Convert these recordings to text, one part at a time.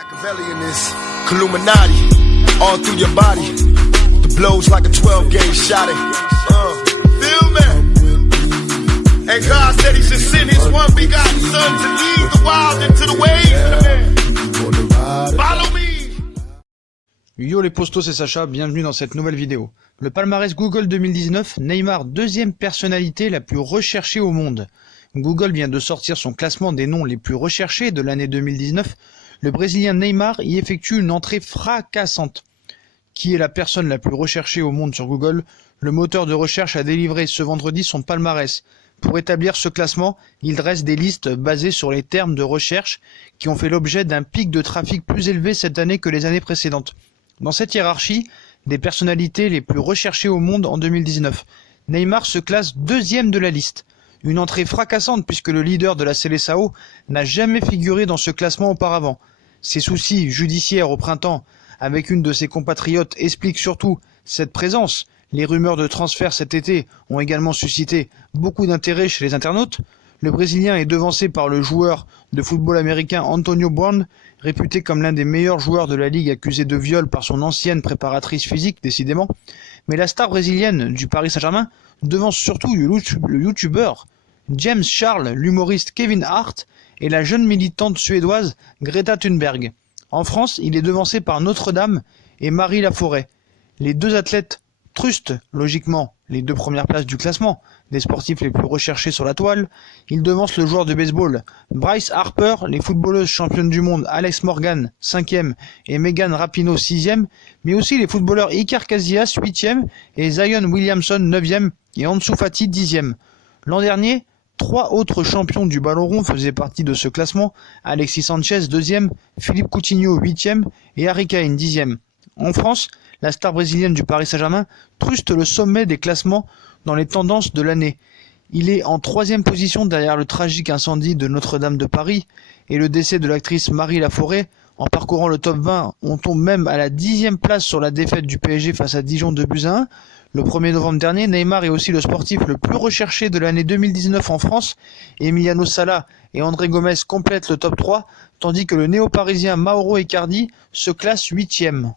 Machiavelli in this Illuminati, all through your body. The blows like a 12-gauge shot. Feel me? And God said He should send His one begotten Son to lead the wild into the ways. Follow me. Yo les postos, c'est Sacha, bienvenue dans cette nouvelle vidéo. Le palmarès Google 2019, Neymar, deuxième personnalité la plus recherchée au monde. Google vient de sortir son classement des noms les plus recherchés de l'année 2019. Le Brésilien Neymar y effectue une entrée fracassante. Qui est la personne la plus recherchée au monde sur Google? Le moteur de recherche a délivré ce vendredi son palmarès. Pour établir ce classement, il dresse des listes basées sur les termes de recherche qui ont fait l'objet d'un pic de trafic plus élevé cette année que les années précédentes. Dans cette hiérarchie des personnalités les plus recherchées au monde en 2019, Neymar se classe deuxième de la liste. Une entrée fracassante puisque le leader de la Seleção n'a jamais figuré dans ce classement auparavant. Ses soucis judiciaires au printemps avec une de ses compatriotes expliquent surtout cette présence. Les rumeurs de transfert cet été ont également suscité beaucoup d'intérêt chez les internautes. Le Brésilien est devancé par le joueur de football américain Antonio Brown, réputé comme l'un des meilleurs joueurs de la ligue, accusé de viol par son ancienne préparatrice physique, décidément. Mais la star brésilienne du Paris Saint-Germain devance surtout le youtubeur James Charles, l'humoriste Kevin Hart et la jeune militante suédoise Greta Thunberg. En France, il est devancé par Notre-Dame et Marie Laforêt. Les deux athlètes trustent, logiquement, les deux premières places du classement des sportifs les plus recherchés sur la toile. Ils devancent le joueur de baseball Bryce Harper, les footballeuses championnes du monde Alex Morgan 5e et Megan Rapinoe 6e, mais aussi les footballeurs Iker Casillas 8e et Zion Williamson 9e et Ansu Fati 10e. L'an dernier, 3 autres champions du ballon rond faisaient partie de ce classement, Alexis Sanchez 2e, Philippe Coutinho 8e et Harry Kane 10e. En France, la star brésilienne du Paris Saint-Germain truste le sommet des classements dans les tendances de l'année. Il est en 3e position derrière le tragique incendie de Notre-Dame de Paris et le décès de l'actrice Marie Laforêt. En parcourant le top 20, on tombe même à la 10e place sur la défaite du PSG face à Dijon 2-1. Le 1er novembre dernier, Neymar est aussi le sportif le plus recherché de l'année 2019 en France. Emiliano Sala et André Gomes complètent le top 3, tandis que le néo-parisien Mauro Icardi se classe 8e.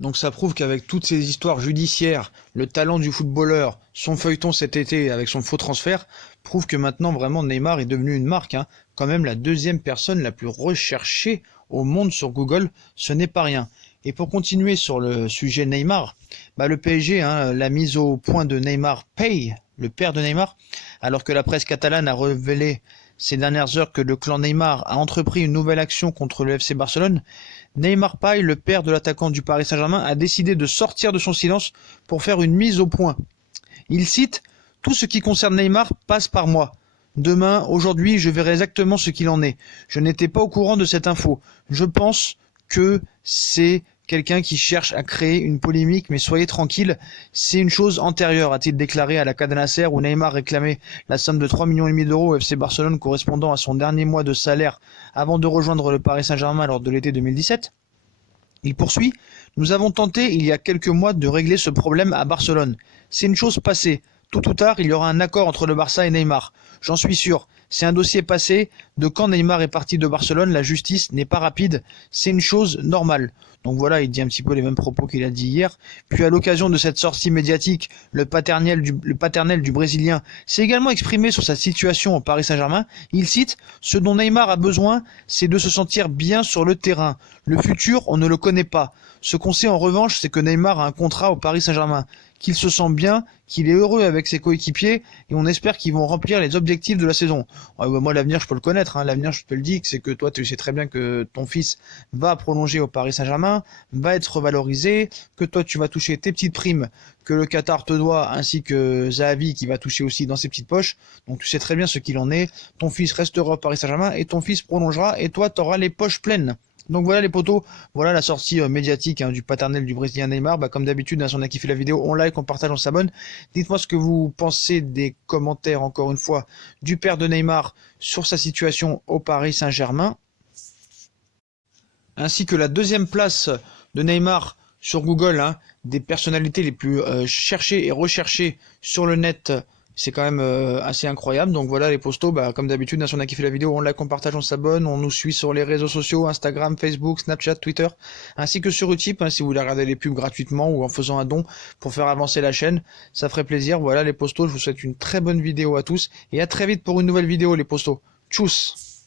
Donc ça prouve qu'avec toutes ces histoires judiciaires, le talent du footballeur, son feuilleton cet été avec son faux transfert, prouve que maintenant vraiment Neymar est devenu une marque. Quand même la deuxième personne la plus recherchée au monde sur Google, ce n'est pas rien. Et pour continuer sur le sujet Neymar, le PSG, la mise au point de Neymar Pay, le père de Neymar, alors que la presse catalane a révélé ces dernières heures que le clan Neymar a entrepris une nouvelle action contre le FC Barcelone, Neymar Pay, le père de l'attaquant du Paris Saint-Germain, a décidé de sortir de son silence pour faire une mise au point. Il cite « Tout ce qui concerne Neymar passe par moi. Demain, aujourd'hui, je verrai exactement ce qu'il en est. Je n'étais pas au courant de cette info. Je pense que c'est quelqu'un qui cherche à créer une polémique, mais soyez tranquille, c'est une chose antérieure, a-t-il déclaré à la Cadena Ser où Neymar réclamait la somme de 3,5 millions d'euros au FC Barcelone correspondant à son dernier mois de salaire avant de rejoindre le Paris Saint-Germain lors de l'été 2017. Il poursuit « Nous avons tenté il y a quelques mois de régler ce problème à Barcelone. C'est une chose passée. Tôt ou tard, il y aura un accord entre le Barça et Neymar. J'en suis sûr. C'est un dossier passé. De quand Neymar est parti de Barcelone, la justice n'est pas rapide. C'est une chose normale. » Donc voilà, il dit un petit peu les mêmes propos qu'il a dit hier. Puis à l'occasion de cette sortie médiatique, le paternel du Brésilien s'est également exprimé sur sa situation au Paris Saint-Germain. Il cite « Ce dont Neymar a besoin, c'est de se sentir bien sur le terrain. Le futur, on ne le connaît pas. Ce qu'on sait en revanche, c'est que Neymar a un contrat au Paris Saint-Germain, qu'il se sent bien, qu'il est heureux avec ses coéquipiers et on espère qu'ils vont remplir les objectifs de la saison. » Moi, l'avenir, je peux le connaître. L'avenir, je te le dis, c'est que toi, tu sais très bien que ton fils va prolonger au Paris Saint-Germain, va être revalorisé, que toi, tu vas toucher tes petites primes que le Qatar te doit, ainsi que Zahavi qui va toucher aussi dans ses petites poches. Donc, tu sais très bien ce qu'il en est. Ton fils restera au Paris Saint-Germain et ton fils prolongera et toi, tu auras les poches pleines. Donc voilà les potos, voilà la sortie médiatique du paternel du Brésilien Neymar. Comme d'habitude, si on a kiffé la vidéo, on like, on partage, on s'abonne. Dites-moi ce que vous pensez des commentaires, encore une fois, du père de Neymar sur sa situation au Paris Saint-Germain. Ainsi que la deuxième place de Neymar sur Google, des personnalités les plus cherchées et recherchées sur le net C'est quand même assez incroyable. Donc voilà les postos, bah, comme d'habitude, si on a kiffé la vidéo, on like, on partage, on s'abonne, on nous suit sur les réseaux sociaux, Instagram, Facebook, Snapchat, Twitter, ainsi que sur Utip, si vous voulez regarder les pubs gratuitement ou en faisant un don pour faire avancer la chaîne, ça ferait plaisir. Voilà les postos, je vous souhaite une très bonne vidéo à tous et à très vite pour une nouvelle vidéo les postos. Tchuss!